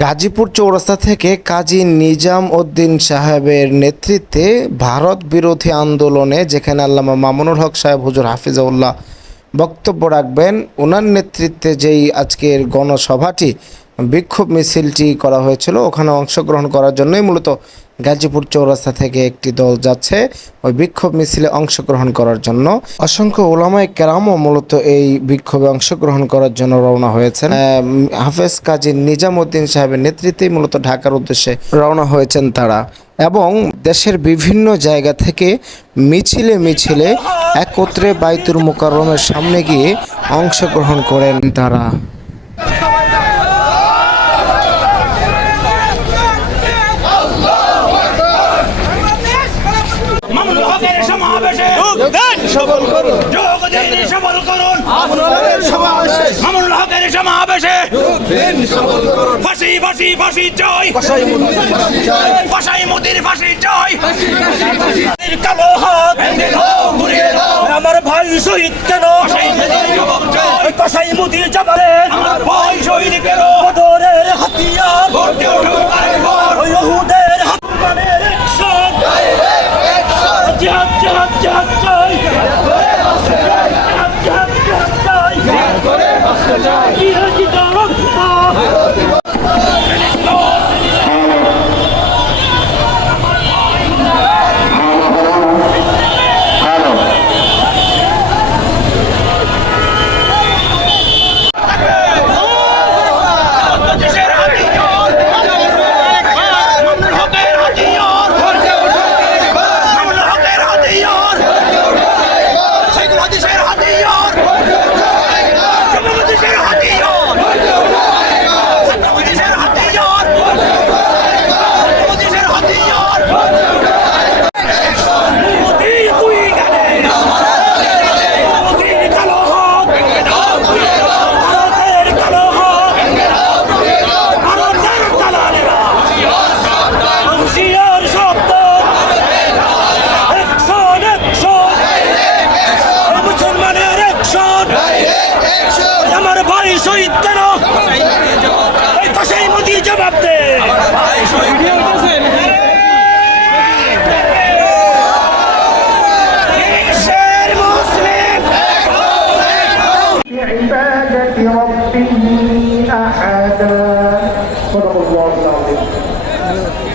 গাজীপুর চৌরাস্তা থেকে কাজী নিজাম উদ্দিন সাহেবের নেতৃত্বে ভারত বিরোধী আন্দোলনে, যেখানে আল্লামা মামুনুল হক সাহেব হুজুর হাফিজাউল্লাহ বক্তব্য রাখবেন ওনার নেতৃত্বে যেই আজকের গণসভাটি বিক্ষোভ মিছিলটি করা হয়েছিল। ওখানে অংশগ্রহণ করার জন্যই মূলত গাজীপুর চৌরাস্তা থেকে একটি দল যাচ্ছে। ওই বিক্ষোভ মিছিলে অংশগ্রহণ করার জন্য। অসংখ্য ওলামায় কেরামও মূলত এই বিক্ষোভে অংশগ্রহণ করার জন্য রওনা হয়েছেন। হাফেজ কাজী নিজামুদ্দিন সাহেবের নেতৃত্বেই মূলত ঢাকার উদ্দেশ্যে রওনা হয়েছেন তারা। এবং দেশের বিভিন্ন জায়গা থেকে মিছিলে মিছিলে একত্রে বাইতুল মোকাররমের সামনে গিয়ে অংশগ্রহণ করেন তারা মামুনুল হকের সমাবেশে দেন সবল করুন। সফল করুন। মামুনুল হকের সমাবেশে। দিন সবল করুন। ফাঁসি ফাঁসি ফাঁসি জয়। ফাঁসাই মোদির ফাঁসি জয়। কালো হাত ভেঙে দাও ঘুরিয়ে দাও। আমার ভাই শহীদ কেন? কসাই মোদির জবাবে আমার ভাই শহীদকের বদরের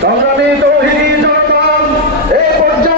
সংগ্রামী তৌহিদি জনতা এই পর্যায়ে